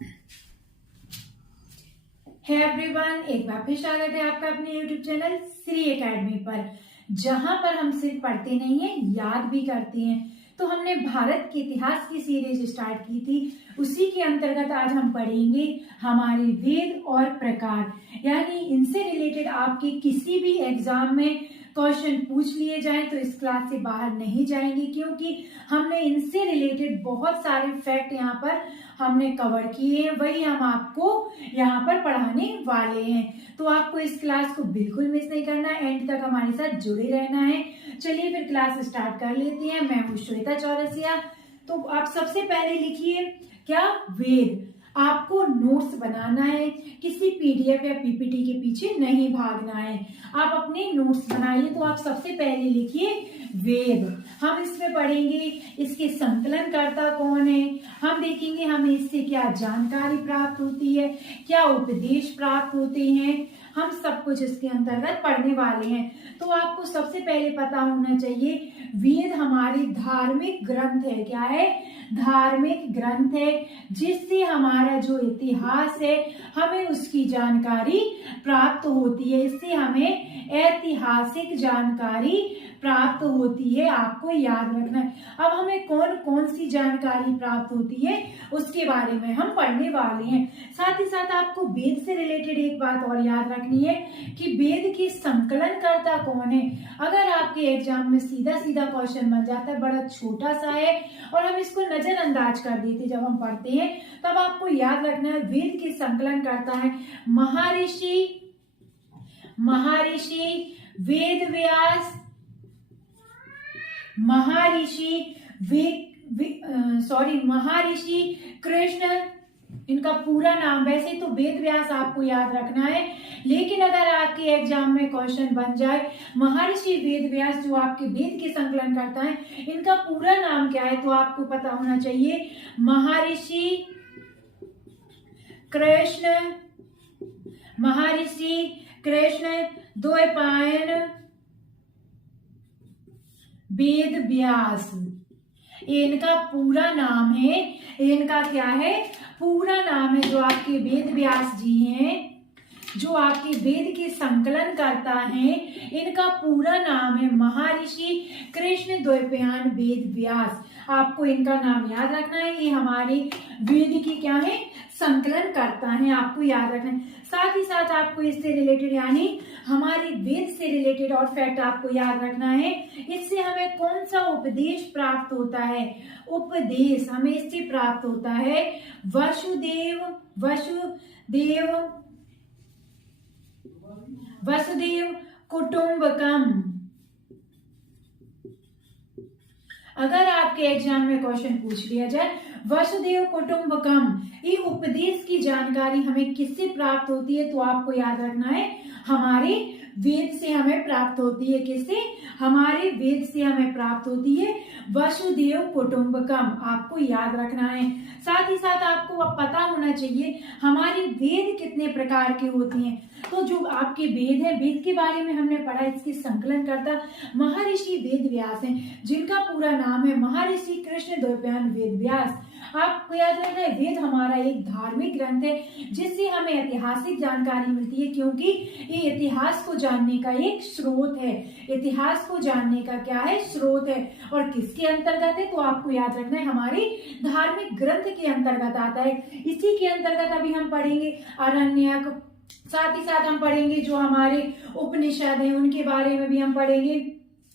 है एवरीवन, एक बार फिर स्वागत है आपका अपने यूट्यूब चैनल श्री एकेडमी पर, जहां पर हम सिर्फ पढ़ते नहीं है, याद भी करते हैं। तो हमने भारत के इतिहास की सीरीज स्टार्ट की थी, उसी के अंतर्गत आज हम पढ़ेंगे हमारे वेद और प्रकार। यानी इनसे रिलेटेड आपके किसी भी एग्जाम में क्वेश्चन पूछ लिए जाएं तो इस क्लास से बाहर नहीं जाएंगे, क्योंकि हमने इनसे रिलेटेड बहुत सारे फैक्ट यहाँ पर हमने कवर किए हैं, वही हम आपको यहाँ पर पढ़ाने वाले हैं। तो आपको इस क्लास को बिल्कुल मिस नहीं करना, एंड तक हमारे साथ जुड़े रहना है। चलिए फिर क्लास स्टार्ट कर लेते हैं। मैं हूँ श्वेता चौरसिया। तो आप सबसे पहले लिखिए क्या, वेद। आपको नोट्स बनाना है, किसी पीडीएफ या पीपीटी के पीछे नहीं भागना है। आप अपने नोट्स बनाइए। तो आप सबसे पहले लिखिए वेद। हम इसमें पढ़ेंगे इसके संकलन कर्ता कौन है, हम देखेंगे हमें इससे क्या जानकारी प्राप्त होती है, क्या उपदेश प्राप्त होते हैं, हम सब कुछ इसके अंतर्गत पढ़ने वाले हैं। तो आपको सबसे पहले पता होना चाहिए वेद हमारे धार्मिक ग्रंथ है। क्या है? धार्मिक ग्रंथ है, जिससे हमारा जो इतिहास है हमें उसकी जानकारी प्राप्त होती है। इससे हमें ऐतिहासिक जानकारी प्राप्त होती है, आपको याद रखना है। अब हमें कौन कौन सी जानकारी प्राप्त होती है उसके बारे में हम पढ़ने वाले हैं। साथ ही साथ आपको वेद से रिलेटेड एक बात और याद रखनी है कि वेद के संकलन कर्ता कौन है। अगर आपके एग्जाम में सीधा सीधा क्वेश्चन बन जाता है, बड़ा छोटा सा है और हम इसको नजरअंदाज कर देते जब हम पढ़ते हैं, तब आपको याद रखना है वेद के संकलन करता है महर्षि वेद व्यास, महर्षि कृष्ण। इनका पूरा नाम, वैसे तो वेद व्यास आपको याद रखना है, लेकिन अगर आपके एग्जाम में क्वेश्चन बन जाए महर्षि वेद व्यास, जो आपके वेद के संकलन करता है, इनका पूरा नाम क्या है, तो आपको पता होना चाहिए महर्षि कृष्ण द्वैपायन वेद व्यास। इनका पूरा नाम है, इनका क्या है, पूरा नाम है। जो आपके वेद व्यास जी हैं, जो आपके वेद के संकलन करता है, इनका पूरा नाम है महर्षि कृष्ण द्वैपायन वेद व्यास। आपको इनका नाम याद रखना है। ये हमारे वेद की क्या है, संकलन करता है, आपको याद रखना है। साथ ही साथ आपको इससे रिलेटेड यानी हमारे वेद से रिलेटेड और फैक्ट आपको याद रखना है। इससे हमें कौन सा उपदेश प्राप्त होता है, उपदेश हमें इससे प्राप्त होता है वसुदेव कुटुंबकम। अगर आपके एग्जाम में क्वेश्चन पूछ लिया जाए वसुदेव कुटुंबकम, ये उपदेश की जानकारी हमें किससे प्राप्त होती है, तो आपको याद रखना है हमारे वेद से हमें प्राप्त होती है। किससे? हमारे वेद से हमें प्राप्त होती है वसुदेव कुटुंबकम, आपको याद रखना है। साथ ही साथ आपको अब पता होना चाहिए हमारे वेद कितने प्रकार के होते हैं। तो जो आपके वेद है, वेद के बारे में हमने पढ़ा, इसके संकलन करता महर्षि वेद व्यास हैं, जिनका पूरा नाम है महर्षि कृष्ण द्वैपायन वेद व्यास। आपको याद रखना है वेद हमारा एक धार्मिक ग्रंथ है, जिससे हमें ऐतिहासिक जानकारी मिलती है, क्योंकि ये इतिहास को जानने का एक स्रोत है। इतिहास को जानने का क्या है, स्रोत है। और किसके अंतर्गत है, तो आपको याद रखना है हमारे धार्मिक ग्रंथ के अंतर्गत आता है। इसी के अंतर्गत अभी हम पढ़ेंगे आरण्यक, साथ ही साथ हम पढ़ेंगे जो हमारे उपनिषद हैं उनके बारे में भी हम पढ़ेंगे,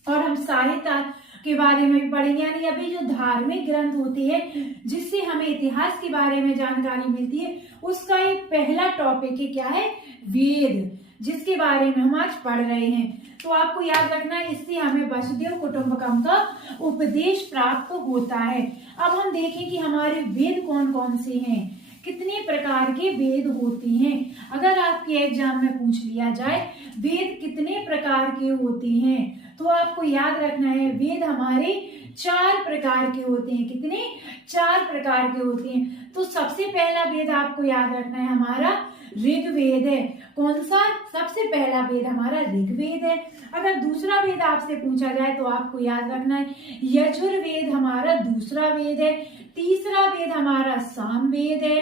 और हम साहित्य के बारे में भी पढ़ेंगे। यानी अभी जो धार्मिक ग्रंथ होती है जिससे हमें इतिहास के बारे में जानकारी मिलती है, उसका एक पहला टॉपिक है क्या है, वेद, जिसके बारे में हम आज पढ़ रहे हैं। तो आपको याद रखना है इससे हमें वसुदेव कुटुंबकम का उपदेश प्राप्त होता है। अब हम देखें कि हमारे वेद कौन कौन से हैं, कितने प्रकार के वेद होते हैं। अगर आपके एग्जाम में पूछ लिया जाए वेद कितने प्रकार के होते हैं, तो आपको याद रखना है वेद हमारे 4 प्रकार के होते हैं। कितने? 4 प्रकार के होते हैं। तो सबसे पहला वेद आपको याद रखना है हमारा ऋग्वेद है। कौन सा? सबसे पहला वेद हमारा ऋग्वेद है। अगर दूसरा वेद आपसे पूछा जाए तो आपको याद रखना है यजुर्वेद हमारा दूसरा वेद है। तीसरा वेद हमारा सामवेद है।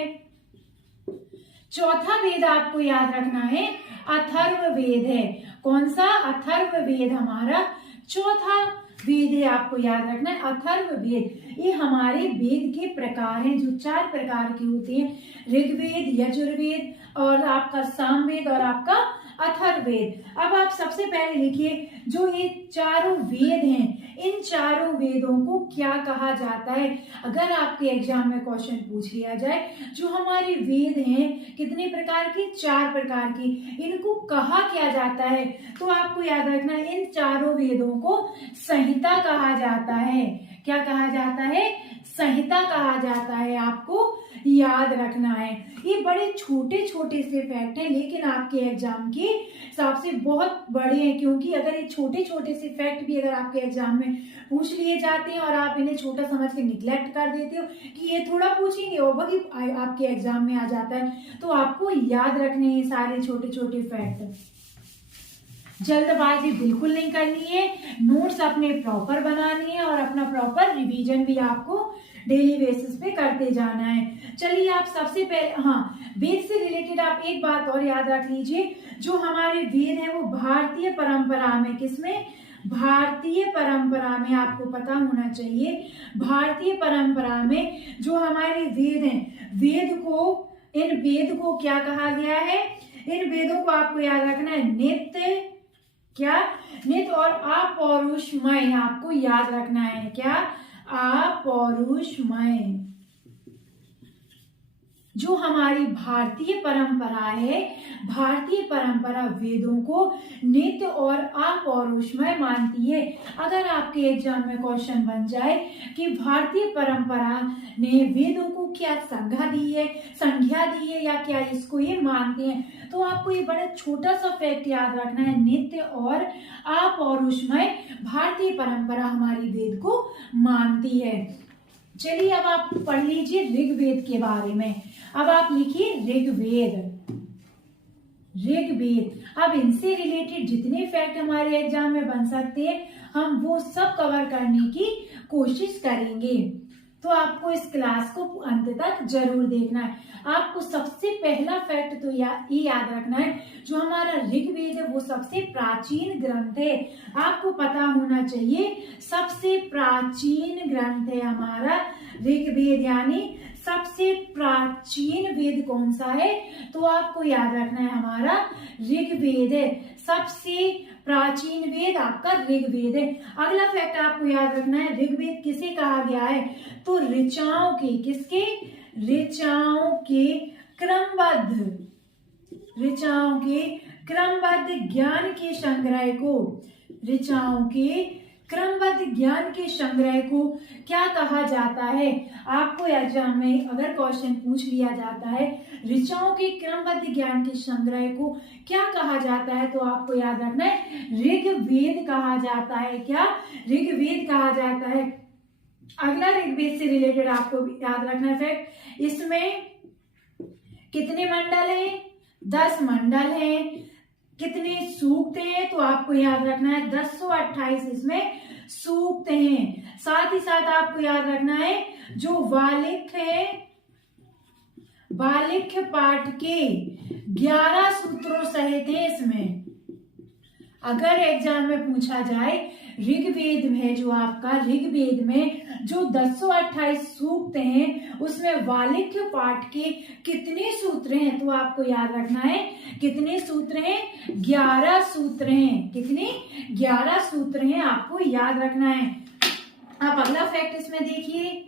चौथा वेद आपको याद रखना है अथर्ववेद है। कौन सा? अथर्ववेद हमारा चौथा वेद है, आपको याद रखना है अथर्ववेद। ये हमारे वेद के प्रकार हैं जो 4 प्रकार के होते हैं, ऋग्वेद, यजुर्वेद और आपका सामवेद और आपका अथर्ववेद। अब आप सबसे पहले लिखिए जो ये चारों वेद हैं, इन चारों वेदों को क्या कहा जाता है। अगर आपके एग्जाम में क्वेश्चन पूछ लिया जाए जो हमारे वेद हैं कितने प्रकार के? 4 प्रकार की, इनको कहा क्या जाता है? तो आपको याद रखना है इन चारों वेदों को संहिता कहा जाता है। क्या कहा जाता है? संहिता कहा जाता है, आपको याद रखना है। ये बड़े छोटे छोटे से फैक्ट हैं लेकिन आपके एग्जाम के हिसाब से बहुत बड़े हैं, क्योंकि अगर ये छोटे छोटे से फैक्ट भी अगर आपके एग्जाम में पूछ लिए जाते हैं और आप इन्हें छोटा समझ के निग्लेक्ट कर देते हो कि ये थोड़ा पूछेंगे और वही आपके एग्जाम में आ जाता है, तो आपको याद रखने हैं सारे छोटे छोटे फैक्ट। जल्दबाजी बिल्कुल नहीं करनी है, नोट्स अपने प्रॉपर बनानी है और अपना प्रॉपर रिवीजन भी आपको डेली बेसिस पे करते जाना है। चलिए आप सबसे पहले, हाँ, वेद से रिलेटेड आप एक बात और याद रख लीजिए, जो हमारे वेद हैं वो भारतीय परंपरा में, किसमें? भारतीय परंपरा में, आपको पता होना चाहिए भारतीय परंपरा में जो हमारे वेद हैं, इन वेद को क्या कहा गया है? इन वेदों को आपको याद रखना है नित्य, क्या? नित्य और अपौरुषमय, आपको याद रखना है क्या? अपौरुषमय। जो हमारी भारतीय परंपरा है, भारतीय परंपरा वेदों को नित्य और अपौरुषमय मानती है। अगर आपके एग्जाम में क्वेश्चन बन जाए कि भारतीय परंपरा ने वेदों को क्या संज्ञा दी है या क्या इसको ये मानते हैं, तो आपको ये बड़ा छोटा सा फैक्ट याद रखना है, नित्य और अपौरुषमय भारतीय परंपरा हमारी वेद को मानती है। चलिए अब आप पढ़ लीजिए ऋग्वेद के बारे में। अब आप लिखिए ऋग्वेद। अब इनसे रिलेटेड जितने फैक्ट हमारे एग्जाम में बन सकते हैं हम वो सब कवर करने की कोशिश करेंगे, तो आपको इस क्लास को अंत तक जरूर देखना है। आपको सबसे पहला फैक्ट तो ये याद रखना है, जो हमारा ऋग्वेद है वो सबसे प्राचीन ग्रंथ है। आपको पता होना चाहिए सबसे प्राचीन ग्रंथ है हमारा ऋग्वेद, यानी सबसे प्राचीन वेद कौन सा है? तो आपको याद रखना है हमारा ऋग्वेद है, सबसे प्राचीन वेद आपका ऋग्वेद है। अगला फैक्ट आपको याद रखना है, ऋग्वेद किसे कहा गया है? तो ऋचाओं के, किसके? ऋचाओं के क्रमबद्ध ज्ञान के संग्रह को, ऋचाओं के क्रमबद्ध ज्ञान के संग्रह को क्या कहा जाता है? आपको एग्जाम में अगर क्वेश्चन पूछ लिया जाता है ऋचाओं के क्रमबद्ध ज्ञान के संग्रह को क्या कहा जाता है, तो आपको याद रखना है ऋग्वेद कहा जाता है। क्या? ऋग्वेद कहा जाता है। अगला ऋग्वेद से रिलेटेड आपको याद रखना है फैक्ट, इसमें कितने मंडल हैं? 10 मंडल हैं। कितने सूक्त हैं? तो आपको याद रखना है 1028 इसमें सूक्त हैं। साथ ही साथ आपको याद रखना है जो वालिख्य है, वालिख्य पाठ के 11 सूत्रों सहित है इसमें। अगर एग्जाम में पूछा जाए ऋग्वेद में, जो आपका ऋग्वेद में जो 1028 सूक्त हैं उसमें वालिख्य पाठ के कितने सूत्र हैं, तो आपको याद रखना है कितने सूत्र हैं? 11 सूत्र हैं। कितने? 11 सूत्र हैं, आपको याद रखना है। आप अगला फैक्ट इसमें देखिए,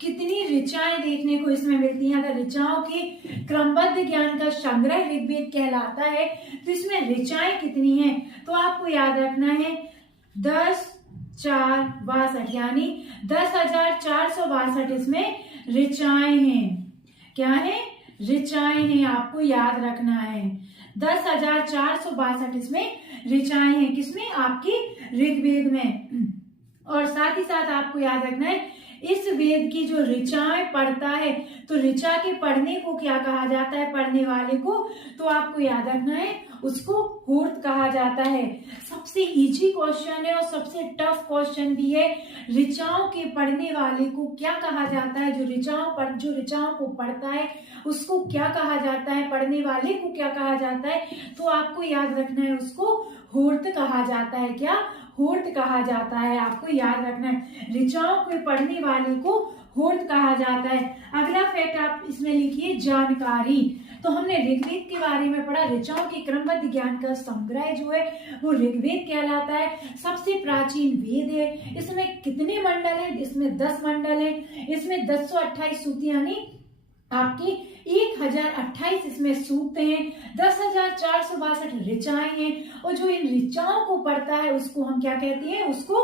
कितनी ऋचाएं देखने को इसमें मिलती हैं। अगर ऋचाओं के क्रमबद्ध ज्ञान का संग्रह ऋग्वेद कहलाता है तो इसमें ऋचाएं कितनी हैं, तो आपको याद रखना है 10,462, यानी 10,462 इसमें ऋचाएं हैं। क्या है? ऋचाएं हैं, आपको याद रखना है 10,462 इसमें ऋचाएं हैं। किसमें? आपकी ऋग्वेद में। और साथ ही साथ आपको याद रखना है इस वेद की जो ऋचाएं पढ़ता है, तो ऋचा के पढ़ने को क्या कहा जाता है, पढ़ने वाले को? तो आपको याद रखना है, उसको होर्त कहा जाता है। सबसे इजी क्वेश्चन है और सबसे टफ क्वेश्चन भी है। ऋचाओं के पढ़ने वाले को क्या कहा जाता है? जो ऋचाओं को पढ़ता है उसको क्या कहा जाता है? पढ़ने वाले को क्या कहा जाता है? तो आपको याद रखना है, उसको होर्त कहा जाता है। क्या? होर्त कहा जाता है, आपको याद रखना है। ऋचाओं के पढ़ने वाले को होर्त कहा जाता है। अगला फैक्ट आप इसमें लिखिए, जानकारी। तो हमने ऋग्वेद के बारे में पढ़ा। ऋचाओं के क्रमबद्ध ज्ञान का संग्रह जो है वो ऋग्वेद कहलाता है। सबसे प्राचीन वेद है। इसमें कितने मंडल हैं? इसमें 10 मंडल हैं। इसमें 1028 सूक्ति यानी आपके 1028 इसमें सूक्त हैं। 10,462 ऋचाएं हैं। और जो इन ऋचाओं को पढ़ता है उसको हम क्या कहते हैं? उसको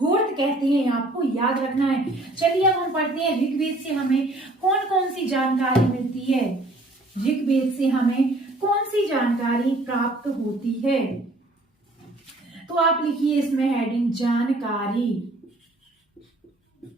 होर्त कहते हैं। आपको याद रखना है। चलिए अब हम पढ़ते हैं ऋग्वेद से हमें कौन कौन सी जानकारी मिलती है। ऋग्वेद से हमें कौन सी जानकारी प्राप्त होती है? तो आप लिखिए इसमें हेडिंग जानकारी।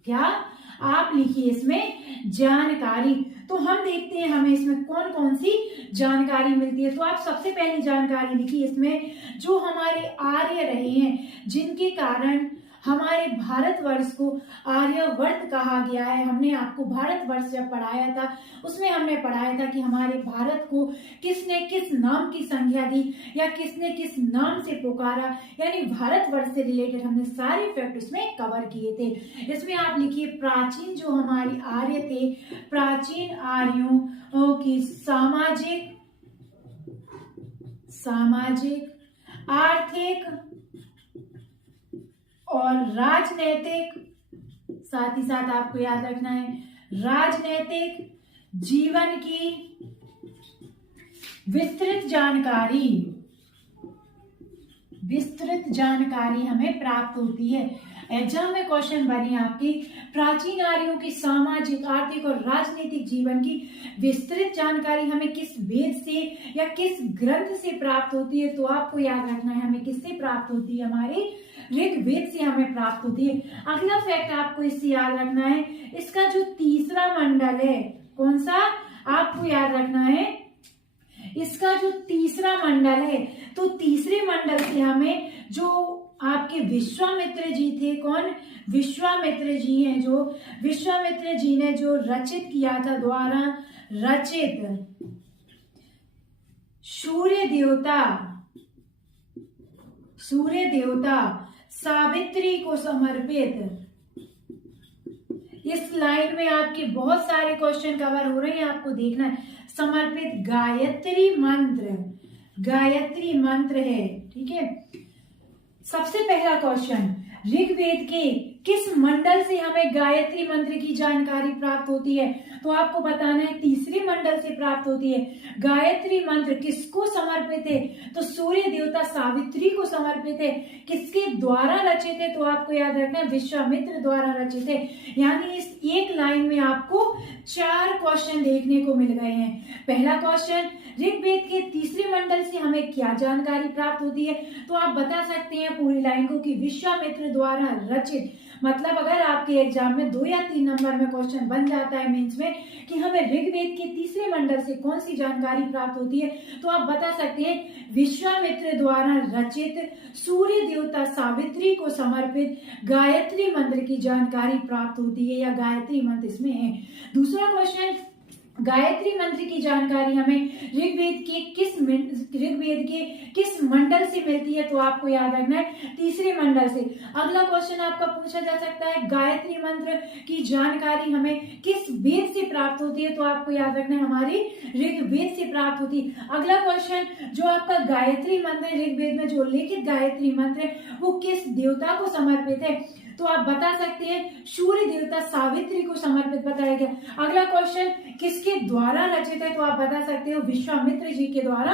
क्या? आप लिखिए इसमें जानकारी। तो हम देखते हैं हमें इसमें कौन कौन सी जानकारी मिलती है। तो आप सबसे पहली जानकारी लिखिए इसमें, जो हमारे आर्य रहे हैं, जिनके कारण हमारे भारतवर्ष को आर्यवर्त कहा गया है। हमने आपको भारतवर्ष जब पढ़ाया था उसमें हमने पढ़ाया था कि हमारे भारत को किसने किस नाम की संज्ञा दी या किसने किस नाम से पुकारा, यानी भारतवर्ष से रिलेटेड हमने सारे फैक्ट उसमें कवर किए थे। इसमें आप लिखिए, प्राचीन जो हमारी आर्य थे, प्राचीन आर्यों की सामाजिक आर्थिक और राजनैतिक, साथ ही साथ आपको याद रखना है, राजनैतिक जीवन की विस्तृत जानकारी हमें प्राप्त होती है। एग्जाम में क्वेश्चन बने आपकी, प्राचीन आर्यों की सामाजिक, आर्थिक और राजनीतिक जीवन की विस्तृत जानकारी हमें किस वेद से या किस ग्रंथ से प्राप्त होती है? तो आपको याद रखना है, हमें किससे प्राप्त होती है? हमारे ऋग्वेद से हमें प्राप्त होती है। अगला फैक्ट आपको इससे याद रखना है, इसका जो तीसरा मंडल है, कौन सा? आपको याद रखना है, इसका जो तीसरा मंडल है, तो तीसरे मंडल से हमें जो आपके विश्वामित्र जी थे, कौन? विश्वामित्र जी हैं, जो विश्वामित्र जी ने जो रचित किया था, द्वारा रचित सूर्य देवता सावित्री को समर्पित, इस लाइन में आपके बहुत सारे क्वेश्चन कवर हो रहे हैं, आपको देखना है। समर्पित गायत्री मंत्र है, ठीक है। सबसे पहला क्वेश्चन, ऋग्वेद के किस मंडल से हमें गायत्री मंत्र की जानकारी प्राप्त होती है? तो आपको बताना है, तीसरे मंडल से प्राप्त होती है। गायत्री मंत्र किसको समर्पित है? तो सूर्य देवता सावित्री को समर्पित है। किसके द्वारा रचित है? तो आपको याद रखना है, विश्वामित्र द्वारा रचित है। यानी इस एक लाइन में आपको 4 क्वेश्चन देखने को मिल गए हैं। पहला क्वेश्चन, ऋग्वेद के तीसरे मंडल से हमें क्या जानकारी प्राप्त होती है? तो आप बता सकते हैं पूरी लाइन को कि विश्वामित्र द्वारा रचित। मतलब अगर आपके एग्जाम में 2 या 3 नंबर में क्वेश्चन बन जाता है मेंस में कि हमें ऋग्वेद के तीसरे मंडल से कौन सी जानकारी प्राप्त होती है, तो आप बता सकते हैं विश्वामित्र द्वारा रचित, सूर्य देवता सावित्री को समर्पित गायत्री मंत्र की जानकारी प्राप्त होती है, या गायत्री मंत्र इसमें है। दूसरा क्वेश्चन, गायत्री मंत्र की जानकारी हमें ऋग्वेद के किस मंडल से मिलती है? तो आपको याद रखना है, तीसरे मंडल से। अगला क्वेश्चन आपका पूछा जा सकता है, गायत्री मंत्र की जानकारी हमें किस वेद से प्राप्त होती है? तो आपको याद रखना है, हमारी ऋग्वेद से प्राप्त होती है। अगला क्वेश्चन, जो आपका गायत्री मंत्र है, ऋग्वेद में जो उल्लेखित गायत्री मंत्र है वो किस देवता को समर्पित है? तो आप बता सकते हैं सूर्य देवता सावित्री को समर्पित बताया गया। अगला क्वेश्चन, किसके द्वारा रचित है? तो आप बता सकते हो विश्वामित्र जी के द्वारा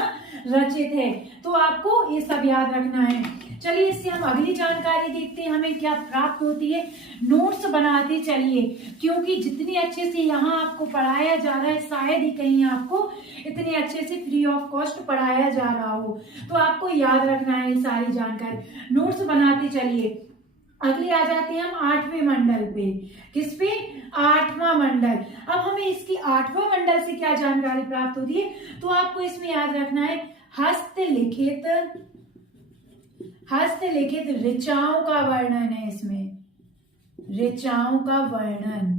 रचित है। तो आपको ये सब याद रखना है। चलिए इससे हम अगली जानकारी देखते हैं, हमें क्या प्राप्त होती है। नोट्स बनाते चलिए, क्योंकि जितनी अच्छे से यहाँ आपको पढ़ाया जा रहा है शायद ही कहीं आपको इतने अच्छे से फ्री ऑफ कॉस्ट पढ़ाया जा रहा हो। तो आपको याद रखना है ये सारी जानकारी। नोट्स बनाते चलिए। अगले आ जाते हैं हम 8वें मंडल पे। किस पे? 8वां मंडल। अब हमें इसकी 8वां मंडल से क्या जानकारी प्राप्त होती है, तो आपको इसमें याद रखना है हस्तलिखित ऋचाओं का वर्णन है। इसमें ऋचाओं का वर्णन।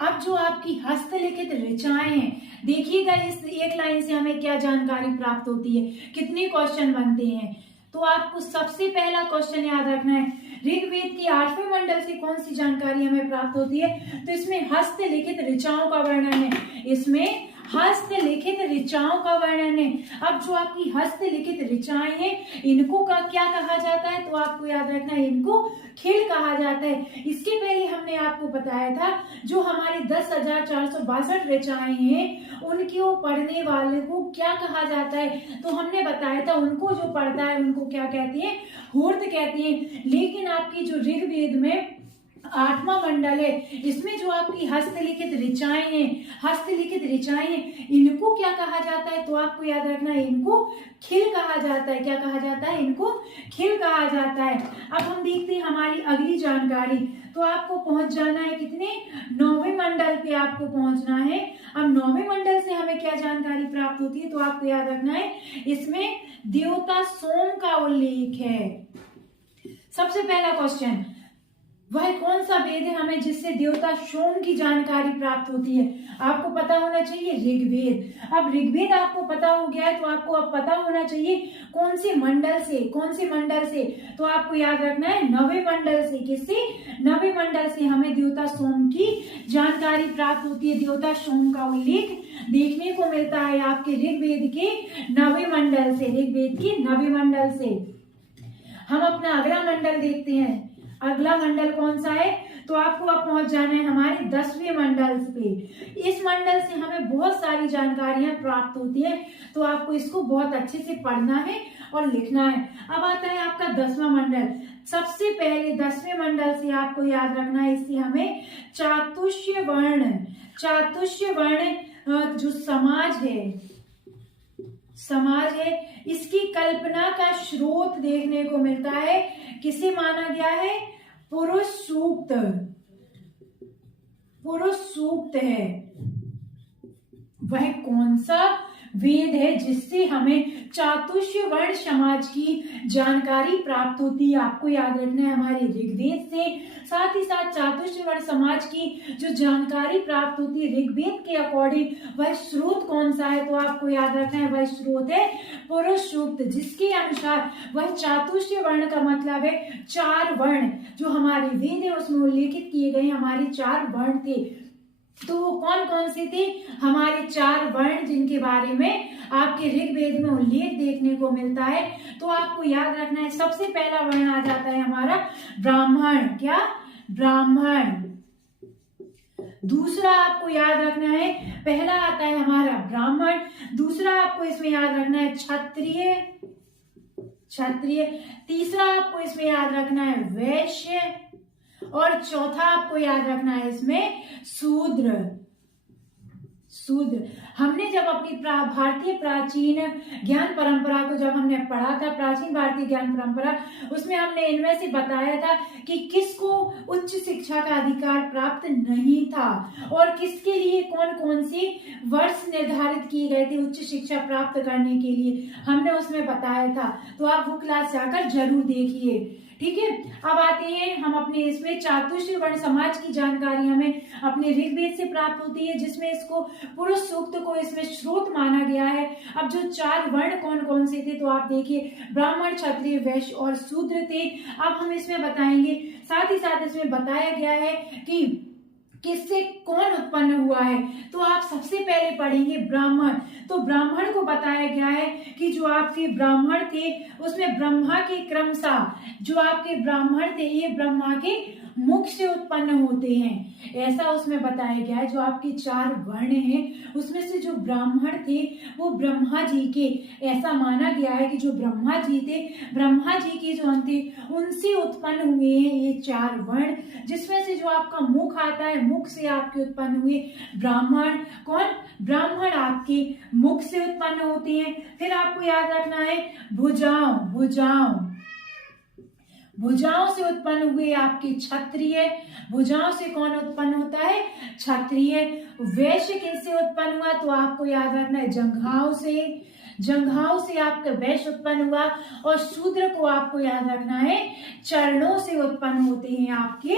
अब जो आपकी हस्तलिखित ऋचाएं हैं, देखिएगा इस एक लाइन से हमें क्या जानकारी प्राप्त होती है, कितने क्वेश्चन बनते हैं। तो आपको सबसे पहला क्वेश्चन याद रखना है, ऋग्वेद की 8वें मंडल से कौन सी जानकारी हमें प्राप्त होती है, तो इसमें हस्तलिखित ऋचाओं का वर्णन है। इसमें हस्तलिखित ऋचाओं का वर्णन है। अब जो आपकी हस्तलिखित ऋचाएं हैं, इनको का क्या कहा जाता है, तो आपको याद रखना है इनको खिल कहा जाता है। इसके पहले हमने आपको बताया था जो हमारे 10,462 ऋचाएं हैं, उनको पढ़ने वाले को क्या कहा जाता है, तो हमने बताया था उनको जो पढ़ता है उनको क्या कहते हैं, हूर्त कहते हैं। लेकिन आपकी जो ऋग्वेद में 8वां मंडल है, इसमें जो आपकी हस्तलिखित ऋचाएं हैं, इनको क्या कहा जाता है, तो आपको याद रखना है इनको खिल कहा जाता है। क्या कहा जाता है, इनको खिल कहा जाता है। अब हम देखते हैं हमारी अगली जानकारी। तो आपको पहुंच जाना है कितने, 9वें मंडल पे आपको पहुंचना है। अब 9वें मंडल से हमें क्या जानकारी प्राप्त होती है, तो आपको याद रखना है इसमें देवता सोम का उल्लेख है। सबसे पहला क्वेश्चन, वह कौन सा वेद है हमें जिससे देवता सोम की जानकारी प्राप्त होती है, आपको पता होना चाहिए ऋग्वेद। अब ऋग्वेद आपको पता हो गया है, तो आपको अब पता होना चाहिए कौन से मंडल से, तो आपको याद रखना है 9वें मंडल से। किससे? 9वें मंडल से हमें देवता सोम की जानकारी प्राप्त होती है। देवता सोम का उल्लेख देखने को मिलता है आपके ऋग्वेद के 9वें मंडल से। ऋग्वेद के 9वें मंडल से हम अपना अगला मंडल देखते हैं। अगला मंडल कौन सा है, तो आपको अब पहुंच जाना है हमारे 10वें मंडल पे। इस मंडल से हमें बहुत सारी जानकारियां प्राप्त होती है, तो आपको इसको बहुत अच्छे से पढ़ना है और लिखना है। अब आता है आपका 10वां मंडल। सबसे पहले 10वें मंडल से आपको याद रखना है, इससे हमें चातुष्य वर्ण जो समाज है, इसकी कल्पना का स्रोत देखने को मिलता है। किसे माना गया है? पुरुष सूक्त है। वह कौन सा वेद है जिससे हमें चातुष्य वर्ण समाज की जानकारी प्राप्त होती है? आपको याद रखना है हमारे ऋग्वेद से। साथ ही साथ चातुष्य वर्ण समाज की जो जानकारी प्राप्त होती है ऋग्वेद के अकॉर्डिंग, वह स्रोत कौन सा है, तो आपको याद रखना है वह स्रोत है पुरुष सूक्त, जिसके अनुसार वह चातुष्य वर्ण का मतलब है 4 वर्ण जो हमारे वेद है उसमें उल्लेखित किए गए हमारे 4 वर्ण थे। तो वो कौन कौन से थे? हमारे 4 वर्ण जिनके बारे में आपके ऋग्वेद में उल्लेख देखने को मिलता है। तो आपको याद रखना है सबसे पहला वर्ण आ जाता है हमारा ब्राह्मण। क्या? ब्राह्मण। दूसरा आपको याद रखना है, पहला आता है हमारा ब्राह्मण, दूसरा आपको इसमें याद रखना है क्षत्रिय, तीसरा आपको इसमें याद रखना है वैश्य, और चौथा आपको याद रखना है इसमें शूद्र। हमने जब अपनी भारतीय प्राचीन ज्ञान परंपरा को जब हमने पढ़ा था, प्राचीन भारतीय ज्ञान परंपरा, उसमें हमने इनमें से बताया था कि किसको उच्च शिक्षा का अधिकार प्राप्त नहीं था और किसके लिए कौन कौन से वर्ष निर्धारित किए गए थे उच्च शिक्षा प्राप्त करने के लिए, हमने उसमें बताया था। तो आप वो क्लास जाकर जरूर देखिए, ठीक है। अब आते हैं हम अपने इसमें चातुष्य वर्ण समाज की जानकारी हमें अपने ऋग्वेद से प्राप्त होती है, जिसमें इसको पुरुष सूक्त को इसमें स्रोत माना गया है। अब जो 4 वर्ण कौन कौन से थे, तो आप देखिए ब्राह्मण, क्षत्रिय, वैश्य और शूद्र थे। अब हम इसमें बताएंगे, साथ ही साथ इसमें बताया गया है कि किससे कौन उत्पन्न हुआ है। तो आप सबसे पहले पढ़ेंगे ब्राह्मण। तो ब्राह्मण को बताया गया है कि जो आपके ब्राह्मण थे उसमें ब्रह्मा के क्रमशः जो आपके ब्राह्मण थे ये ब्रह्मा के मुख से उत्पन्न होते हैं, ऐसा उसमें बताया गया है। जो आपके 4 वर्ण हैं उसमें से जो ब्राह्मण थे वो ब्रह्मा जी के, ऐसा माना गया है कि जो ब्रह्मा जी थे, ब्रह्मा जी के जो थे उनसे उत्पन्न हुए हैं ये 4 वर्ण, जिसमें से जो आपका मुख आता है, मुख से आपके उत्पन्न हुए ब्राह्मण। कौन? ब्राह्मण आपके मुख से उत्पन्न होते हैं। फिर आपको याद रखना है भुजाओं। भुजाओं से उत्पन्न हुए आपके क्षत्रिय, भुजाओं से कौन उत्पन्न होता है? क्षत्रिय। वैश्य किससे उत्पन्न हुआ? तो आपको याद रखना है जंघाओं से, जंघाओं से आपका वैश्य उत्पन्न हुआ। और शूद्र को आपको याद रखना है चरणों से उत्पन्न होते हैं आपके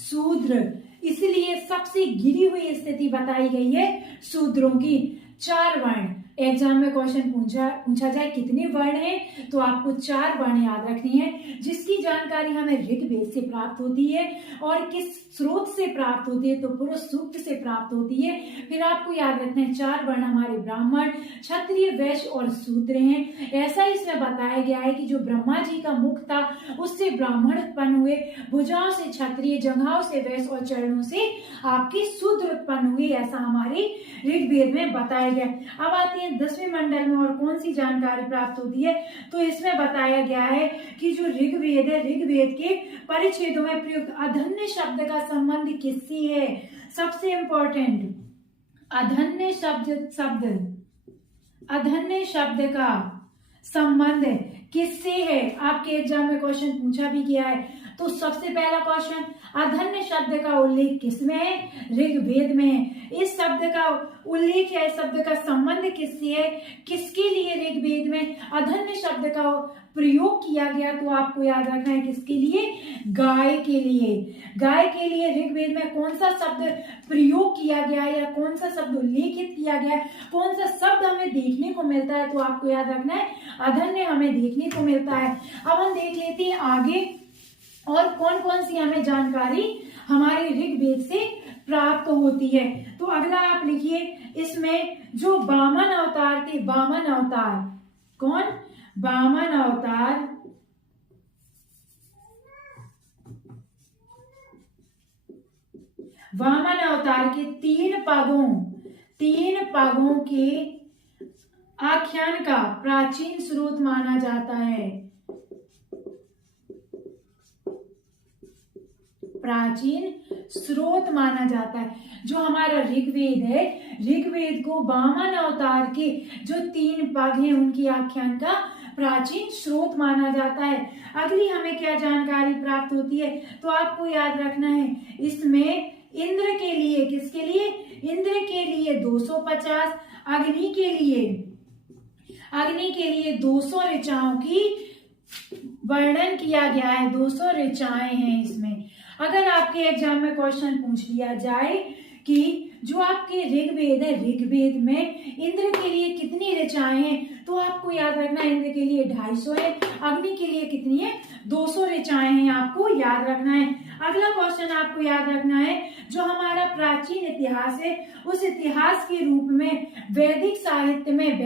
शूद्र। इसलिए सबसे गिरी हुई स्थिति बताई गई है शूद्रों की। 4 वर्ण एग्जाम में क्वेश्चन पूछा जाए कितने वर्ण हैं, तो आपको 4 वर्ण याद रखनी है, जिसकी जानकारी हमें ऋग्वेद से प्राप्त होती है। और किस स्रोत से प्राप्त होती है? तो पुरुष सूक्त से प्राप्त होती है। फिर आपको याद रखना है 4 वर्ण हमारे ब्राह्मण, क्षत्रिय, वैश्य और शूद्र हैं। ऐसा इसमें बताया गया है कि जो ब्रह्मा जी का मुख था उससे ब्राह्मण उत्पन्न हुए, भुजाओं से क्षत्रिय, जंघाओं से वैश्य और चरणों से आपके शूद्र उत्पन्न हुए। ऐसा हमारे ऋग्वेद में बताया गया। अब आते हैं 10वें मंडल में और कौन सी जानकारी प्राप्त होती है? तो इसमें बताया गया है कि जो ऋग्वेद है, ऋग्वेद के परिच्छेदों में प्रयुक्त अधन्य शब्द का संबंध किससे है? सबसे इंपॉर्टेंट, अधन्य शब्द का संबंध किससे है? आपके एग्जाम में क्वेश्चन पूछा भी गया है। तो सबसे पहला क्वेश्चन, अधन्य शब्द का उल्लेख किसमें है? ऋग्वेद में है। इस शब्द का उल्लेख या इस शब्द का संबंध किससे है? किसके लिए ऋग्वेद में अधन्य शब्द का प्रयोग किया गया? तो आपको याद रखना है किसके लिए? गाय के लिए। गाय के लिए ऋग्वेद में कौन सा शब्द प्रयोग किया गया या कौन सा शब्द उल्लेखित किया गया, कौन सा शब्द हमें देखने को मिलता है? तो आपको याद रखना है अधन्य हमें देखने को मिलता है। अब हम देख लेते हैं आगे और कौन कौन सी हमें जानकारी हमारे ऋग्वेद से प्राप्त होती है। तो अगला आप लिखिए, इसमें जो वामन अवतार थे, वामन अवतार कौन? वामन अवतार वामन अवतार के 3 पगों के आख्यान का प्राचीन स्रोत माना जाता है। प्राचीन स्रोत माना जाता है जो हमारा ऋग्वेद है। ऋग्वेद को वामन अवतार के जो 3 पग हैं उनकी आख्यान का प्राचीन स्रोत माना जाता है। अगली हमें क्या जानकारी प्राप्त होती है? तो आपको याद रखना है इसमें इंद्र के लिए, किसके लिए? इंद्र के लिए 250, अग्नि के लिए 200 ऋचाओं की वर्णन किया गया है। 200 ऋचाएं हैं इसमें। अगर आपके एग्जाम में क्वेश्चन पूछ लिया जाए कि जो आपके ऋग्वेद है, ऋग्वेद में इंद्र के लिए कितनी ऋचाएं हैं, तो आपको याद रखना है इंद्र के लिए 250 है, अग्नि के लिए कितनी है? 200 ऋचाएं हैं, आपको याद रखना है। अगला क्वेश्चन आपको याद रखना है जो हमारा प्राचीन इतिहास है, उस इतिहास के रूप में वैदिक साहित्य में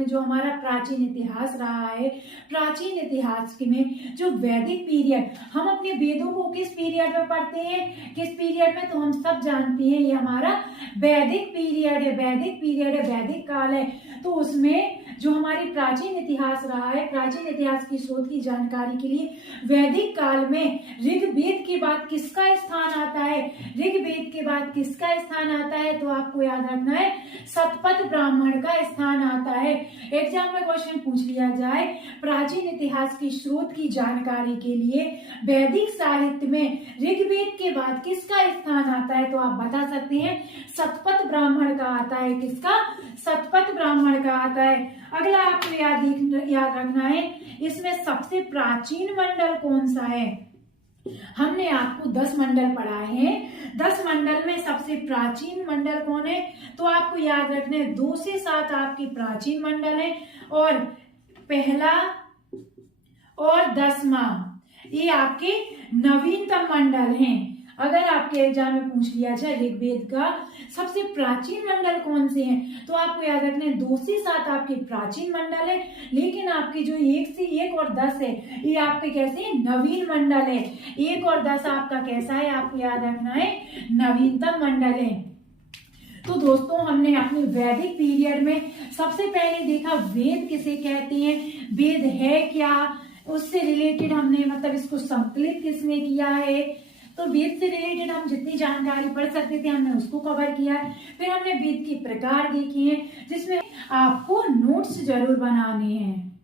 जो हमारा प्राचीन इतिहास रहा है, प्राचीन इतिहास में जो वैदिक पीरियड, हम अपने वेदों को किस पीरियड में पढ़ते हैं? किस पीरियड में? तो हम सब जानते हैं ये हमारा वैदिक पीरियड है, वैदिक काल है। तो उसमें जो हमारी प्राचीन इतिहास रहा है, प्राचीन इतिहास की स्रोत की जानकारी के लिए वैदिक काल में ऋग्वेद के बाद किसका स्थान आता है? ऋग्वेद के बाद किसका स्थान आता है? तो आपको याद रखना है शतपथ ब्राह्मण का स्थान आता है। एग्जाम में क्वेश्चन पूछ लिया जाए प्राचीन इतिहास की स्रोत की जानकारी के लिए वैदिक साहित्य में ऋग्वेद के बाद किसका स्थान आता है? तो आप बता सकते हैं शतपथ ब्राह्मण का आता है। किसका? शतपथ ब्राह्मण का आता है। अगला आपको याद रखना है इसमें सबसे प्राचीन मंडल कौन सा है? हमने आपको 10 मंडल पढ़ाए हैं। 10 मंडल में सबसे प्राचीन मंडल कौन है? तो आपको याद रखना है 2 से 7 आपके प्राचीन मंडल हैं और पहला और 10वां ये आपके नवीनतम मंडल हैं। अगर आपके एग्जाम में पूछ लिया जाए ऋग्वेद का सबसे प्राचीन मंडल कौन से हैं, तो आपको याद रखना है 2 से 7 आपके प्राचीन मंडल है, लेकिन आपके जो 1 से 1 और 10 है ये आपके कैसे? नवीन मंडल है। 1 और 10 आपका कैसा है? आपको याद रखना है नवीनतम मंडल है। तो दोस्तों हमने अपने वैदिक पीरियड में सबसे पहले देखा वेद किसे कहते हैं, वेद है क्या, उससे रिलेटेड हमने मतलब इसको संकलित किसने किया है। तो वेद से रिलेटेड हम जितनी जानकारी पढ़ सकते थे हमने उसको कवर किया है। फिर हमने वेद के प्रकार देखे हैं जिसमें आपको नोट्स जरूर बनाने हैं।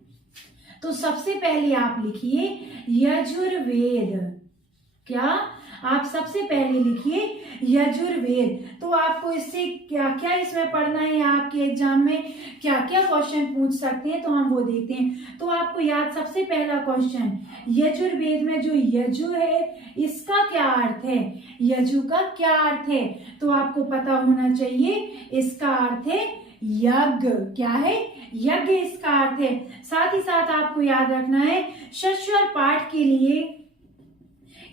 तो सबसे पहले आप लिखिए यजुर्वेद। क्या? आप सबसे पहले लिखिए यजुर्वेद। तो आपको इससे क्या क्या इसमें पढ़ना है, आपके एग्जाम में क्या क्या क्वेश्चन पूछ सकते हैं तो हम वो देखते हैं। तो आपको याद, सबसे पहला क्वेश्चन, यजुर्वेद में जो यजु है इसका क्या अर्थ है, यजु का क्या अर्थ है, तो आपको पता होना चाहिए इसका अर्थ है यज्ञ। क्या है? यज्ञ इसका अर्थ है। साथ ही साथ आपको याद रखना है षष्वर पाठ के लिए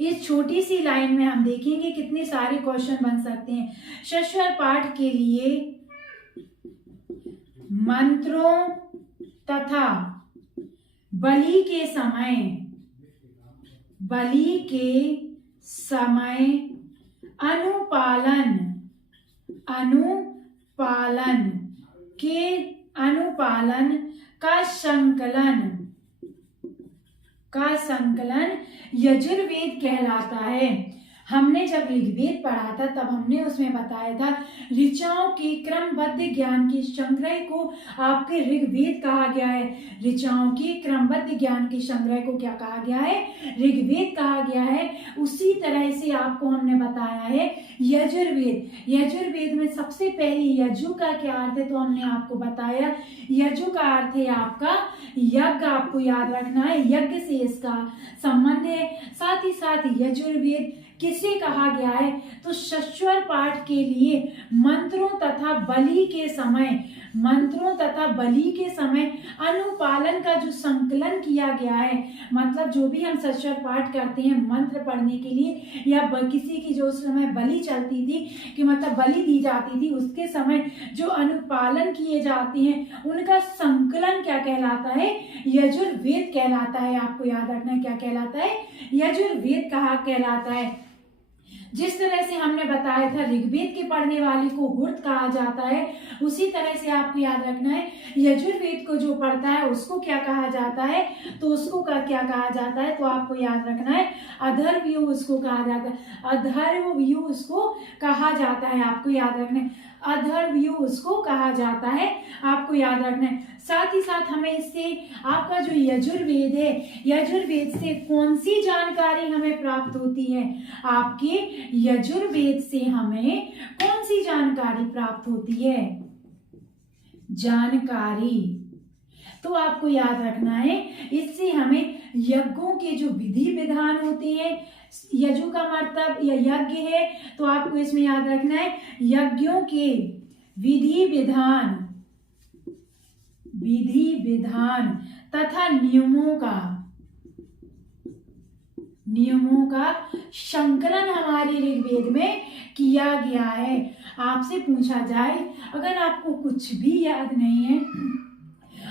इस छोटी सी लाइन में हम देखेंगे कितने सारे क्वेश्चन बन सकते हैं। षष्वर पाठ के लिए मंत्रों तथा बलि के समय अनुपालन का संकलन यजुर्वेद कहलाता है। हमने जब ऋग्वेद पढ़ा था तब हमने उसमें बताया था ऋचाओं के क्रमबद्ध ज्ञान के संग्रह को आपके ऋग्वेद कहा गया है। ऋचाओं के क्रमबद्ध ज्ञान के संग्रह को क्या कहा गया है? ऋग्वेद कहा गया है। उसी तरह से आपको हमने बताया है यजुर्वेद। यजुर्वेद में सबसे पहले यजु का क्या अर्थ है तो हमने आपको बताया यजु का अर्थ है आपका यज्ञ। आपको याद रखना है यज्ञ से इसका संबंध है। साथ ही साथ यजुर्वेद किसे कहा गया है तो षष्वर पाठ के लिए मंत्रों तथा बलि के समय अनुपालन का जो संकलन किया गया है, मतलब जो भी हम षष्वर पाठ करते हैं मंत्र पढ़ने के लिए या किसी की जो उस समय बलि चलती थी कि मतलब बलि दी जाती थी, उसके समय जो अनुपालन किए जाते हैं उनका संकलन क्या कहलाता है? यजुर्वेद कहलाता है। आपको याद रखना है क्या कहलाता है? यजुर्वेद कहलाता है। जिस तरह से हमने बताया था ऋग्वेद के पढ़ने वाले को हुर्त कहा जाता है, उसी तरह से आपको याद रखना है यजुर्वेद को जो पढ़ता है उसको क्या कहा जाता है तो उसको क्या कहा जाता है तो आपको याद रखना है अधर्वयु उसको कहा जाता है। अधर्वयु उसको कहा जाता है। आपको याद रखना है अधर्वयु उसको कहा जाता है। आपको याद रखना है। साथ ही साथ हमें इससे आपका जो यजुर्वेद है, यजुर्वेद से कौन सी जानकारी हमें प्राप्त होती है? आपके यजुर्वेद से हमें कौन सी जानकारी प्राप्त होती है? जानकारी। तो आपको याद रखना है इससे हमें यज्ञों के जो विधि विधान होते हैं, यजु का मतलब या यज्ञ है तो आपको इसमें याद रखना है यज्ञों के विधि विधान तथा नियमों का संकलन हमारे ऋग्वेद में किया गया है। आपसे पूछा जाए अगर आपको कुछ भी याद नहीं है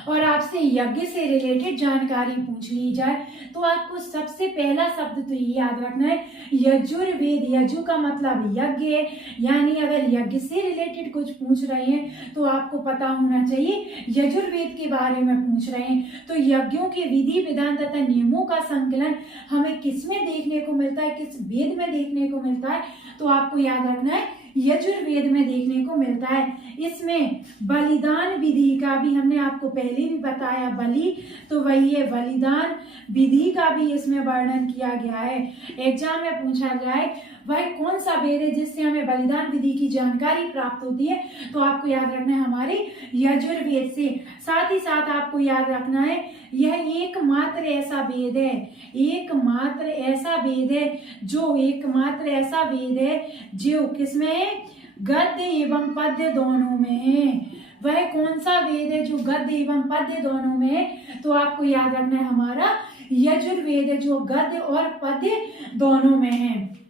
और आपसे यज्ञ से रिलेटेड जानकारी पूछ ली जाए तो आपको सबसे पहला शब्द तो ये याद रखना है यजुर्वेद। यजु का मतलब यज्ञ है, यानी अगर यज्ञ से रिलेटेड कुछ पूछ रहे हैं तो आपको पता होना चाहिए यजुर्वेद के बारे में पूछ रहे हैं। तो यज्ञों के विधि विधान तथा नियमों का संकलन हमें किसमें देखने को मिलता है, किस वेद में देखने को मिलता है तो आपको याद रखना है यजुर्वेद में देखने को मिलता है। इसमें बलिदान विधि का भी हमने आपको पहले भी बताया, बलि तो वही है, बलिदान विधि का भी इसमें वर्णन किया गया है। एग्जाम में पूछा जाए वह कौन सा वेद है जिससे हमें बलिदान विधि की जानकारी प्राप्त होती है तो आपको याद रखना है हमारे यजुर्वेद से। साथ ही साथ आपको याद रखना है यह एकमात्र ऐसा वेद है जो किसमें है? गद्य एवं पद्य दोनों में है। वह कौन सा वेद है जो गद्य एवं पद्य दोनों में है तो आपको याद रखना है हमारा यजुर्वेद है जो गद्य और पद्य दोनों में है।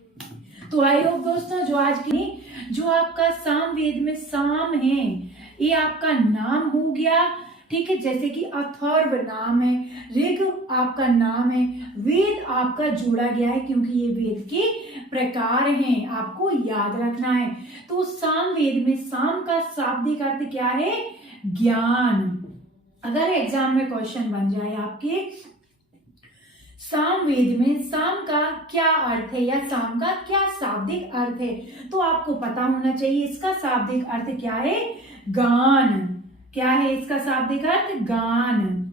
तो आई होप दोस्तों जो आज की जो आपका सामवेद में साम है ये आपका नाम हो गया, ठीक है, जैसे कि अथर्व नाम है, ऋग आपका नाम है, वेद आपका जोड़ा गया है क्योंकि ये वेद के प्रकार हैं, आपको याद रखना है। तो सामवेद में साम का शाब्दिक अर्थ क्या है? ज्ञान। अगर एग्जाम में क्वेश्चन बन जाए आपके सामवेद में साम का क्या अर्थ है या साम का क्या शाब्दिक अर्थ है तो आपको पता होना चाहिए इसका शाब्दिक अर्थ क्या है? गान। क्या है इसका शाब्दिक अर्थ? गान।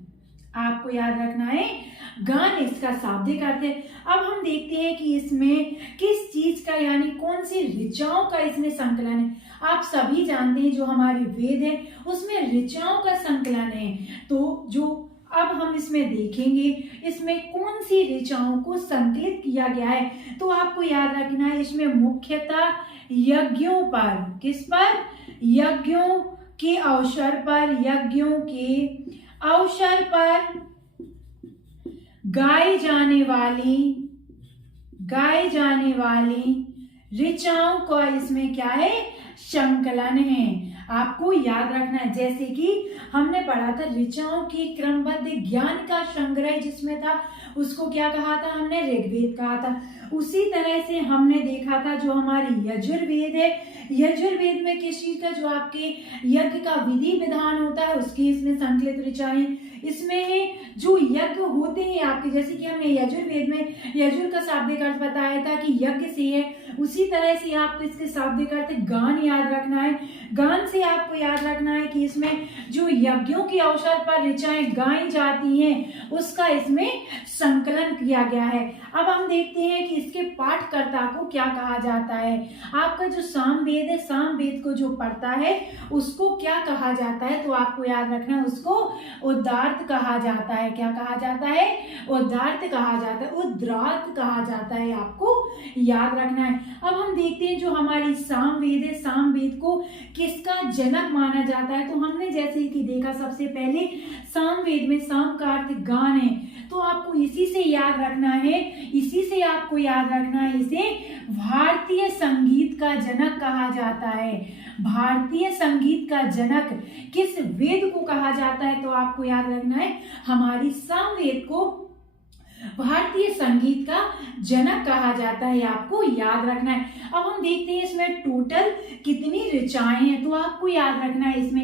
आपको याद रखना है गान इसका शाब्दिक अर्थ है। अब हम देखते हैं कि इसमें किस चीज का यानी कौन सी ऋचाओं का इसमें संकलन है। आप सभी जानते हैं जो हमारे वेद है उसमें ऋचाओं का संकलन है। तो जो अब हम इसमें देखेंगे इसमें कौन सी ऋचाओं को संकलित किया गया है। तो आपको याद रखना है इसमें मुख्यतः यज्ञों पर, किस पर, यज्ञों के अवसर पर, यज्ञों के अवसर पर गाई जाने वाली ऋचाओं का इसमें क्या है, संकलन है। आपको याद रखना है जैसे कि हमने पढ़ा था ऋचाओं की क्रमबद्ध ज्ञान का संग्रह जिसमें था उसको क्या कहा था हमने, ऋग्वेद कहा था। उसी तरह से हमने देखा था जो हमारी यजुर्वेद है, यजुर्वेद में किस चीज का, जो आपके यज्ञ का विधि विधान होता है उसकी इसमें संकलित ऋचाएं। इसमें जो यज्ञ होते हैं आपके, जैसे कि हमने यजुर्वेद में यजुर का शाब्दिक अर्थ बताया था कि यज्ञ से है, उसी तरह से आपको इसके शाब्दिक अर्थ गान याद रखना है। गान से आपको याद रखना है कि इसमें जो यज्ञों के अवसर पर ऋचाएं गाई जाती हैं उसका इसमें संकलन किया गया है। अब हम देखते हैं कि इसके पाठकर्ता को क्या कहा जाता है। आपका जो सामवेद है, सामवेद को जो पढ़ता है उसको क्या कहा जाता है, तो आपको याद रखना है उसको उद्गार्थ कहा जाता है। क्या कहा जाता है, उद्गार्थ कहा जाता है, उद्गार्थ कहा जाता है, आपको याद रखना है। अब हम देखते हैं जो हमारी सामवेद है, सामवेद को किसका जनक माना जाता है। तो हमने जैसे कि देखा सबसे पहले सामवेद में साम का अर्थ गान है, तो आपको इसी से याद रखना है, इसी से आपको याद रखना है, इसे भारतीय संगीत का जनक कहा जाता है। भारतीय संगीत का जनक किस वेद को कहा जाता है, तो आपको याद रखना है हमारी सामवेद को भारतीय संगीत का जनक कहा जाता है, आपको याद रखना है। अब हम देखते हैं इसमें टोटल कितनी ऋचाएं हैं, तो आपको याद रखना है इसमें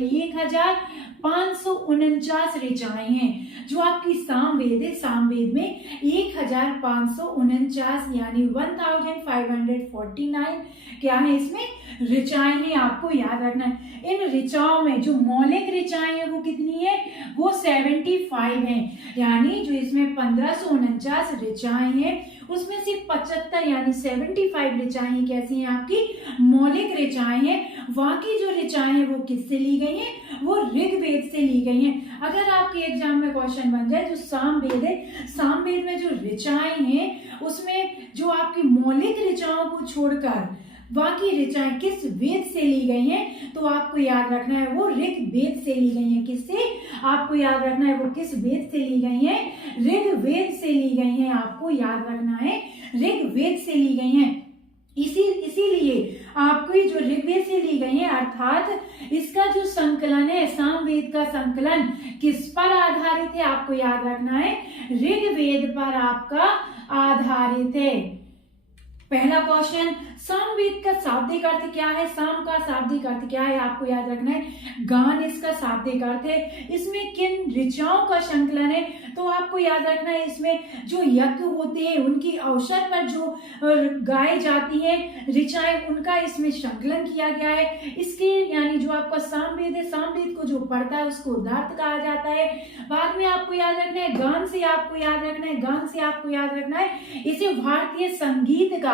1549 ऋचाएं हैं। जो आपकी सामवेद है, सामवेद में 1549 यानी 1549 क्या है इसमें ऋचाएं हैं, आपको याद रखना है। इन ऋचाओं में जो मौलिक ऋचाएं हैं वो कितनी है, वो 75 हैं, यानी जो इसमें 1549 ऋचाएं हैं उसमें से 75 यानी 75 ऋचाएं कैसी हैं, आपकी मौलिक ऋचाएं हैं। बाकी जो ऋचाएं हैं वो किससे ली गई हैं, वो ऋग्वेद से ली गई हैं। अगर आपके एग्जाम में क्वेश्चन बन जाए जो सामवेद है, सामवेद में जो ऋचाएं हैं उसमें जो आपकी मौलिक ऋचाओं को छोड़कर बाकी ऋचाएं किस वेद से ली गई हैं, तो आपको याद रखना है वो ऋग्वेद से ली गई हैं। किससे, आपको याद रखना है वो किस वेद से ली गई हैं, ऋग्वेद से ली गई हैं, आपको याद रखना है ऋग्वेद से ली गई हैं। इसीलिए आपको जो ऋग्वेद से ली गई है, अर्थात इसका जो संकलन है, सामवेद का संकलन किस पर आधारित है, आपको याद रखना है ऋग्वेद पर आपका आधारित है। पहला क्वेश्चन, सामवेद का शाब्दिक अर्थ क्या है, साम का शाब्दिक अर्थ क्या है, आपको याद रखना है गान इसका शाब्दिक अर्थ है। इसमें किन ऋचाओं का संकलन है, तो आपको याद रखना है इसमें जो यज्ञ होते हैं उनकी अवसर पर जो गाई जाती हैं ऋचाएं उनका इसमें संकलन किया गया है। इसके यानी जो आपका सामवेद है, सामवेद को जो पढ़ता है उसको उद्गार्थ कहा जाता है। बाद में आपको याद रखना है गान से आपको याद रखना है, गान से आपको याद रखना है इसे भारतीय संगीत का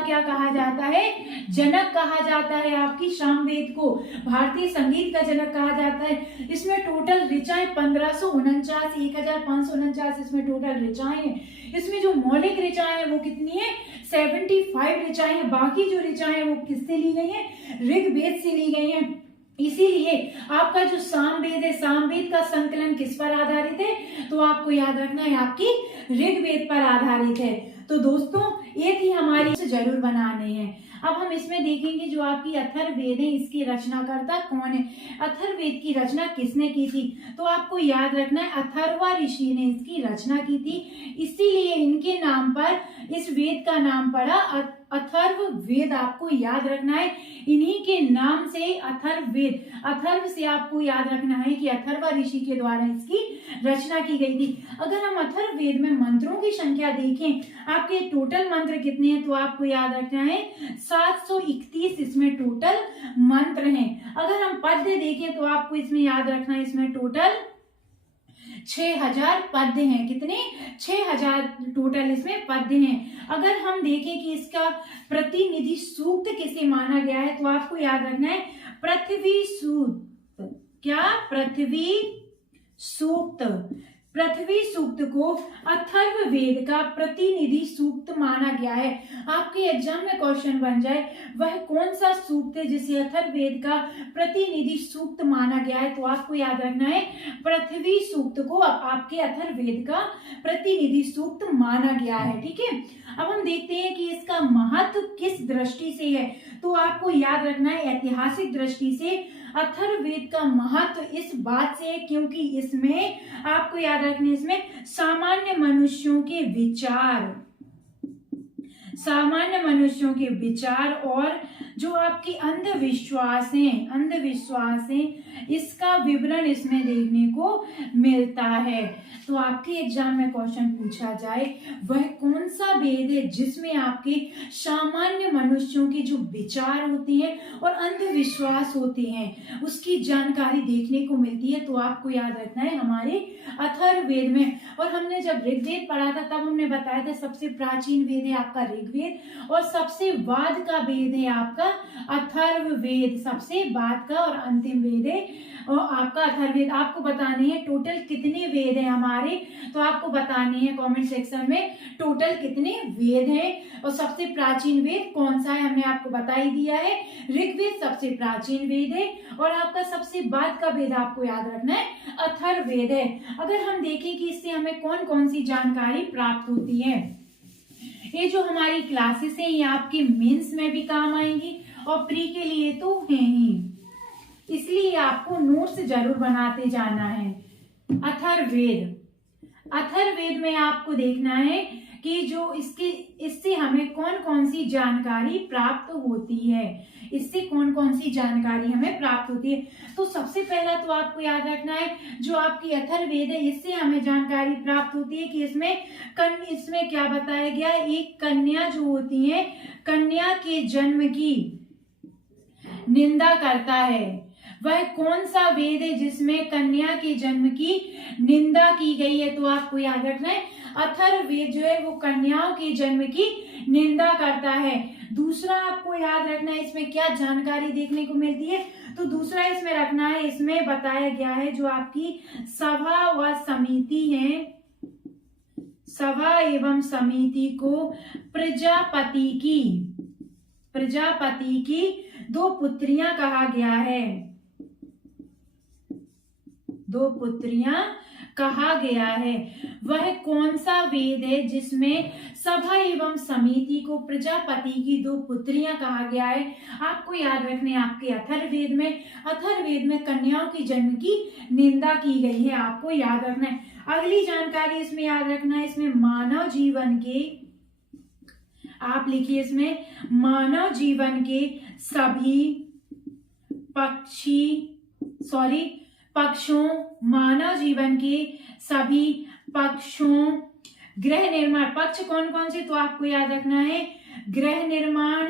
क्या कहा जाता है, जनक कहा जाता है। आपकी सामवेद को भारतीय संगीत का जनक कहा जाता है। इसमें टोटल ऋचाएं 1549 1549 इसमें टोटल ऋचाएं हैं। इसमें जो मौलिक ऋचाएं हैं वो कितनी है, 75 ऋचाएं हैं। बाकी जो ऋचाएं हैं वो किससे ली गई हैं, ऋग्वेद से ली गई हैं। इसीलिए आपका जो सामवेद है, सामवेद का संकलन किस पर आधारित है, तो आपको याद रखना है आपकी ऋग्वेद पर आधारित है। तो दोस्तों ये थी हमारी, जरूर बनाने हैं। अब हम इसमें देखेंगे जो आपकी अथर्ववेद है इसकी रचनाकर्ता कौन है, अथर्ववेद की रचना किसने की थी, तो आपको याद रखना है अथर्वा ऋषि ने इसकी रचना की थी। इसीलिए इनके नाम पर इस वेद का नाम पड़ा अथर्ववेद आपको याद रखना है। इन्हीं के नाम से अथर्ववेद, अथर्व से आपको याद रखना है कि अथर्व ऋषि के द्वारा इसकी रचना की गई थी। अगर हम अथर्ववेद में मंत्रों की संख्या देखें, आपके टोटल मंत्र कितने हैं, तो आपको याद रखना है 731 इसमें टोटल मंत्र हैं। अगर हम पद्य देखें तो आपको इसमें याद रखना है इसमें टोटल 6000 पद्य हैं। कितने? 6000 टोटल इसमें पद्य हैं। अगर हम देखें कि इसका प्रतिनिधि सूक्त किसे माना गया है, तो आपको याद रखना है पृथ्वी सूक्त। क्या? पृथ्वी सूक्त। पृथ्वी सूक्त को अथर्ववेद का प्रतिनिधि सूक्त माना गया है। आपके एग्जाम में क्वेश्चन बन जाए वह कौन सा सूक्त है जिसे अथर्ववेद का प्रतिनिधि सूक्त माना गया है, तो आपको याद रखना है पृथ्वी सूक्त को आपके अथर्ववेद का प्रतिनिधि सूक्त माना गया है। ठीक है, अब हम देखते हैं कि इसका महत्व किस दृष्टि से है, तो आपको याद रखना है ऐतिहासिक दृष्टि से अथर्ववेद का महत्व इस बात से है क्योंकि इसमें आपको याद रखना, इसमें सामान्य मनुष्यों के विचार, सामान्य मनुष्यों के विचार और जो आपकी अंधविश्वास हैं, इसका विवरण इसमें देखने को मिलता है। तो आपके एग्जाम में क्वेश्चन पूछा जाए वह कौन सा वेद है जिसमें आपके सामान्य मनुष्यों के जो विचार होते हैं और अंधविश्वास होते हैं उसकी जानकारी देखने को मिलती है, तो आपको याद रखना है हमारे अथर्ववेद में। और हमने जब ऋग्वेद पढ़ा था तब हमने बताया था सबसे प्राचीन वेद है आपका ऋग्वेद और सबसे बाद का वेद है आपका अथर्ववेद। सबसे बाद का और अंतिम वेद है और आपका अथर्ववेद। आपको बताने हैं टोटल कितने वेद हैं हमारे, तो आपको बताने हैं कमेंट सेक्शन में टोटल कितने वेद हैं और सबसे प्राचीन वेद कौन सा है, हमने आपको बता ही दिया है ऋग्वेद सबसे प्राचीन वेद है और आपका सबसे बाद का वेद आपको याद रखना है अथर्ववेद है। अगर हम देखें कि इससे हमें कौन कौन सी जानकारी प्राप्त होती है, ये जो हमारी क्लासेस है ये आपके मेंस में भी काम आएंगी और प्री के लिए तो है ही, इसलिए आपको नोट्स जरूर बनाते जाना है। अथर्ववेद, अथर्ववेद में आपको देखना है कि जो इससे हमें कौन कौन सी जानकारी प्राप्त होती है, इससे कौन कौन सी जानकारी हमें प्राप्त होती है। तो सबसे पहला तो आपको याद रखना है जो आपकी अथर्ववेद है इससे हमें जानकारी प्राप्त होती है कि इसमें क्या बताया गया, एक कन्या जो होती है कन्या के जन्म की निंदा करता है। वह कौन सा वेद है जिसमें कन्या के जन्म की निंदा की गई है, तो आपको याद रखना है अथर्ववेद जो है वो कन्याओं के जन्म की निंदा करता है। दूसरा आपको याद रखना है इसमें क्या जानकारी देखने को मिलती है, तो दूसरा इसमें रखना है, इसमें बताया गया है जो आपकी सभा व समिति है, सभा एवं समिति को प्रजापति की 2 पुत्रियां कहा गया है, 2 पुत्रियां कहा गया है। वह कौन सा वेद है जिसमें सभा एवं समिति को प्रजापति की 2 पुत्रियां कहा गया है, आपको याद रखने आपके अथर्ववेद में कन्याओं की जन्म की निंदा की गई है, आपको याद रखना है। अगली जानकारी इसमें याद रखना है, इसमें मानव जीवन के, आप लिखिए इसमें मानव जीवन के सभी पक्षों, मानव जीवन के सभी पक्षों, गृह निर्माण, पक्ष कौन कौन से, तो आपको याद रखना है गृह निर्माण,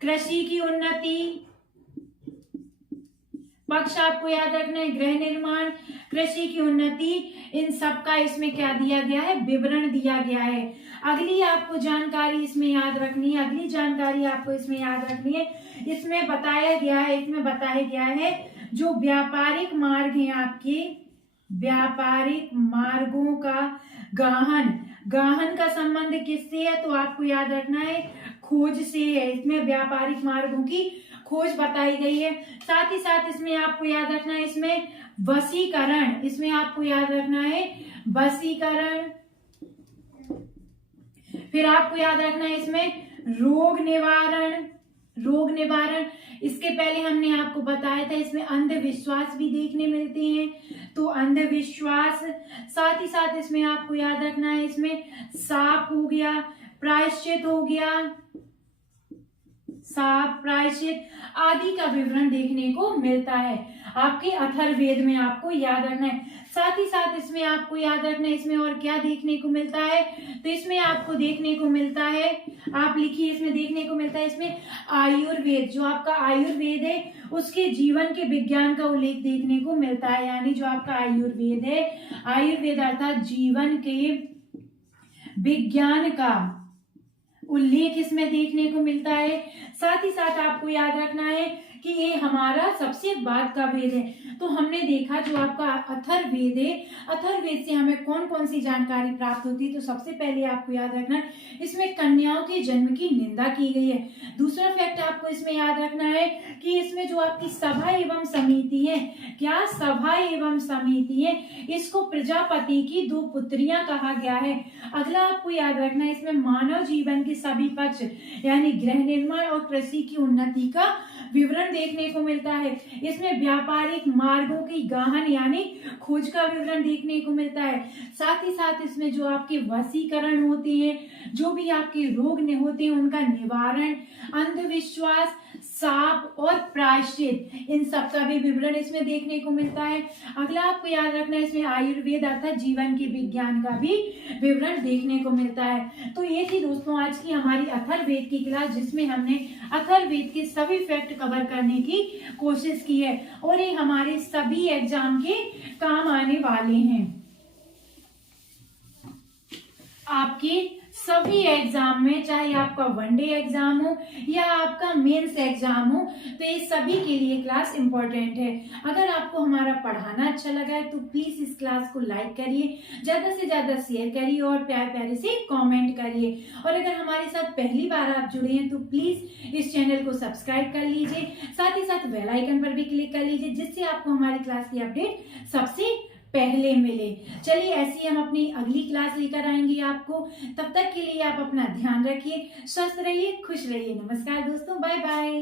कृषि की उन्नति, पक्ष आपको याद रखना है गृह निर्माण, कृषि की उन्नति, इन सब का इसमें क्या दिया गया है, विवरण दिया गया है। अगली आपको जानकारी इसमें याद रखनी है, अगली जानकारी आपको इसमें याद रखनी है, इसमें बताया गया है जो व्यापारिक मार्ग है आपके, व्यापारिक मार्गों का गाहन का संबंध किससे है, तो आपको याद रखना है खोज से है। इसमें व्यापारिक मार्गों की खोज बताई गई है। साथ ही साथ इसमें आपको याद रखना है इसमें वशीकरण, इसमें आपको याद रखना है वशीकरण, फिर आपको याद रखना है इसमें रोग निवारण, इसके पहले हमने आपको बताया था इसमें अंधविश्वास भी देखने मिलते हैं, तो अंधविश्वास, साथ ही साथ इसमें आपको याद रखना है इसमें साप हो गया, प्रायश्चित हो गया, शाप, प्रायश्चित आदि का विवरण देखने को मिलता है आपके अथर्ववेद में। आपको याद रखना है। साथ ही साथ इसमें आपको याद रखना है इसमें और क्या देखने को मिलता है, तो इसमें आपको देखने को मिलता है, आप लिखिए, इसमें देखने को मिलता है इसमें आयुर्वेद, जो आपका आयुर्वेद है उसके जीवन के विज्ञान का उल्लेख देखने को मिलता है। यानी जो आपका आयुर्वेद है, आयुर्वेद अर्थात जीवन के विज्ञान का उल्लेख इसमें देखने को मिलता है। साथ ही साथ आपको याद रखना है कि ये हमारा सबसे बाद का वेद है। तो हमने देखा जो आपका अथर्ववेद है, अथर्ववेद से हमें कौन कौन सी जानकारी प्राप्त होती है, तो सबसे पहले आपको याद रखना है इसमें कन्याओं के जन्म की निंदा की गई है। दूसरा फैक्ट आपको इसमें याद रखना है कि इसमें जो आपकी सभा एवं समिति है, क्या सभा एवं समिति है, इसको प्रजापति की 2 पुत्रियां कहा गया है। अगला आपको याद रखना है इसमें मानव जीवन के सभी पक्ष यानी गृह निर्माण और कृषि की उन्नति का विवरण देखने को मिलता है। इसमें व्यापारिक मार्गों की गहन यानी खोज का विवरण देखने को मिलता है। साथ ही साथ इसमें जो आपके वशीकरण होते हैं, जो भी आपके रोग होते हैं उनका निवारण, अंधविश्वास, शाप और प्रायश्चित, इन सब का भी विवरण इसमें देखने को मिलता है। अगला आपको याद रखना है इसमें आयुर्वेद अर्थात जीवन के विज्ञान का भी विवरण देखने को मिलता है। तो ये थी दोस्तों आज की हमारी अथर्ववेद की क्लास, जिसमें हमने अथर्ववेद के सभी फैक्ट कवर करने की कोशिश की है और ये हमारे सभी एग्जाम के काम आने वाले हैं। आपके सभी एग्जाम में, चाहे आपका वनडे एग्जाम हो या आपका मेंस एग्जाम हो, तो ये सभी के लिए क्लास इंपॉर्टेंट है। अगर आपको हमारा पढ़ाना अच्छा लगा है तो प्लीज इस क्लास को लाइक करिए, ज्यादा से ज्यादा शेयर करिए और प्यारे प्यारे से कमेंट करिए। और अगर हमारे साथ पहली बार आप जुड़े हैं तो प्लीज इस चैनल को सब्सक्राइब कर लीजिए, साथ ही साथ बेल आइकन पर भी क्लिक कर लीजिए, जिससे आपको हमारी क्लास की अपडेट सबसे पहले मिले। चलिए ऐसी हम अपनी अगली क्लास लेकर आएंगे आपको। तब तक के लिए आप अपना ध्यान रखिए, स्वस्थ रहिए, खुश रहिए। नमस्कार दोस्तों, बाय बाय।